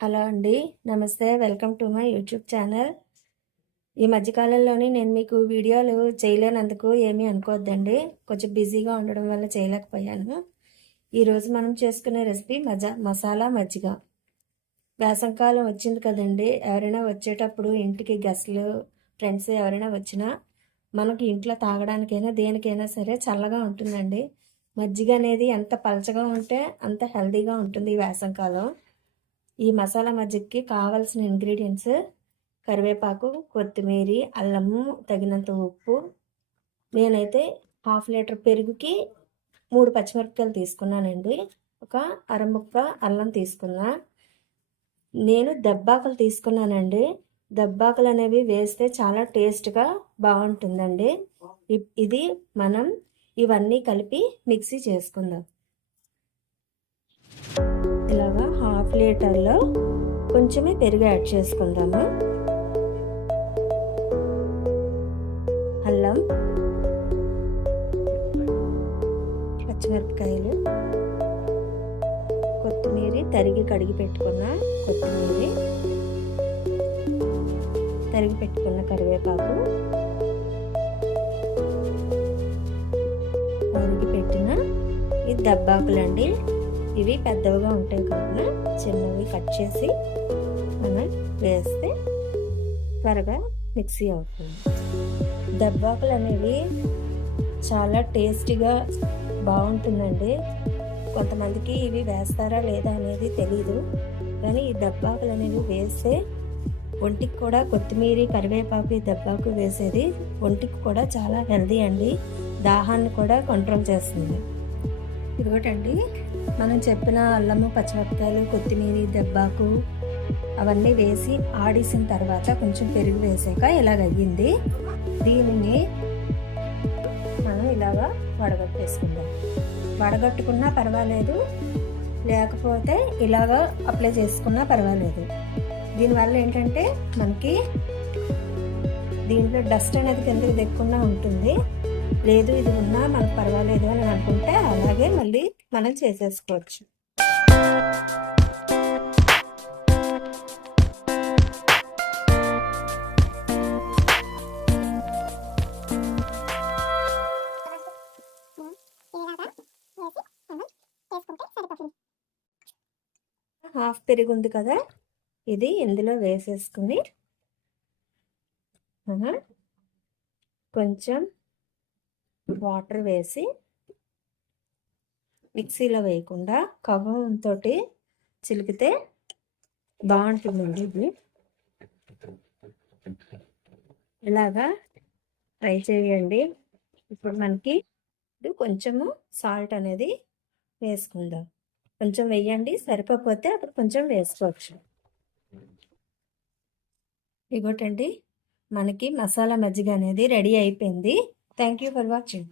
Hello అండి. నమస్తే. Welcome to my YouTube channel. ఈ మధ్యకాలంలోని నేను మీకు వీడియోలు చేయలేనందుకు ఏమీ అనుకోవద్దండి. కొంచెం బిజీగా ఉండడం వల్ల చేయలేకపోయాను. ఈరోజు మనం చేసుకునే రెసిపీ మసాలా మజ్జిగ. వేసవికాలం వచ్చింది కదండి. ఎవరైనా వచ్చేటప్పుడు ఇంటికి గెస్ట్లు, ఫ్రెండ్స్ ఎవరైనా వచ్చినా మనకి ఇంట్లో తాగడానికైనా దేనికైనా సరే చల్లగా ఉంటుందండి. మజ్జిగ అనేది ఎంత పలచగా ఉంటే అంత హెల్తీగా ఉంటుంది ఈ వేసవికాలం. ఈ మసాలా మజ్జిగకి కావాల్సిన ఇంగ్రీడియంట్స్ కరివేపాకు, కొత్తిమీర, అల్లము, తగినంత ఉప్పు. నేనైతే 1/2 లీటర్ పెరుగుకి 3 పచ్చిమిరపకాయలు తీసుకున్నానండి. ఒక అరముక్క అల్లం తీసుకున్నా. నేను దబ్బాకులు తీసుకున్నానండి. దబ్బాకులు అనేవి వేస్తే చాలా టేస్ట్గా బాగుంటుందండి. ఇది మనం ఇవన్నీ కలిపి మిక్సీ చేసుకుందాం. ఇలాగా 1/2 లీటర్లో కొంచెమే పెరుగు యాడ్ చేసుకుందాము. అల్లం, పచ్చిమిరపకాయలు, కొత్తిమీర, తరిగి కడిగి పెట్టుకున్న కొత్తిమీర, తరిగి పెట్టుకున్న కరివేపాకు, తరిగి పెట్టిన ఈ దబ్బాకులండి. ఇవి పెద్దవిగా ఉంటాయి కావున చిన్నవి కట్ చేసి మనం వేస్తే త్వరగా మిక్సీ అవుతుంది. దబ్బాకులు అనేవి చాలా టేస్టీగా బాగుంటుందండి. కొంతమందికి ఇవి వేస్తారా లేదా అనేది తెలీదు, కానీ ఈ దబ్బాకులు అనేవి వేస్తే ఒంటికి కూడా కొత్తిమీర, కరివేపాకు, దబ్బాకు వేసేది ఒంటికి కూడా చాలా హెల్తీ అండి. దాహాన్ని కూడా కంట్రోల్ చేస్తుంది. ఇదిగోటండి, మనం చెప్పిన అల్లము, పచ్చిమిరపకాయలు, కొత్తిమీర, దెబ్బాకు అవన్నీ వేసి ఆడిసిన తర్వాత కొంచెం పెరుగు వేసాక ఇలాగయ్యింది. దీనిని మనం ఇలాగా వడగట్టేసుకుందాం. వడగట్టుకున్నా పర్వాలేదు, లేకపోతే ఇలాగా అప్లై చేసుకున్నా పర్వాలేదు. దీనివల్ల ఏంటంటే మనకి దీంట్లో డస్ట్ అనేది కిందకి దిక్కకుండా ఉంటుంది. లేదు ఇది ఉన్నా మనకు పర్వాలేదు అని అనుకుంటే అలాగే మళ్ళీ మనం చేసేసుకోవచ్చు. హాఫ్ పెరుగు ఉంది కదా, ఇది ఇందులో వేసేసుకుని కొంచెం వాటర్ వేసి మిక్సీలో వేయకుండా కవ్వంతో చిలికితే బాగుంటుందండి. ఇది ఇలాగా ట్రై చేయండి. ఇప్పుడు మనకి కొంచెము సాల్ట్ అనేది వేసుకుందాం. కొంచెం వేయండి, సరిపోతే అప్పుడు కొంచెం వేసుకోవచ్చు. ఇగోటండి, మనకి మసాలా మజ్జిగ అనేది రెడీ అయిపోయింది. Thank you for watching.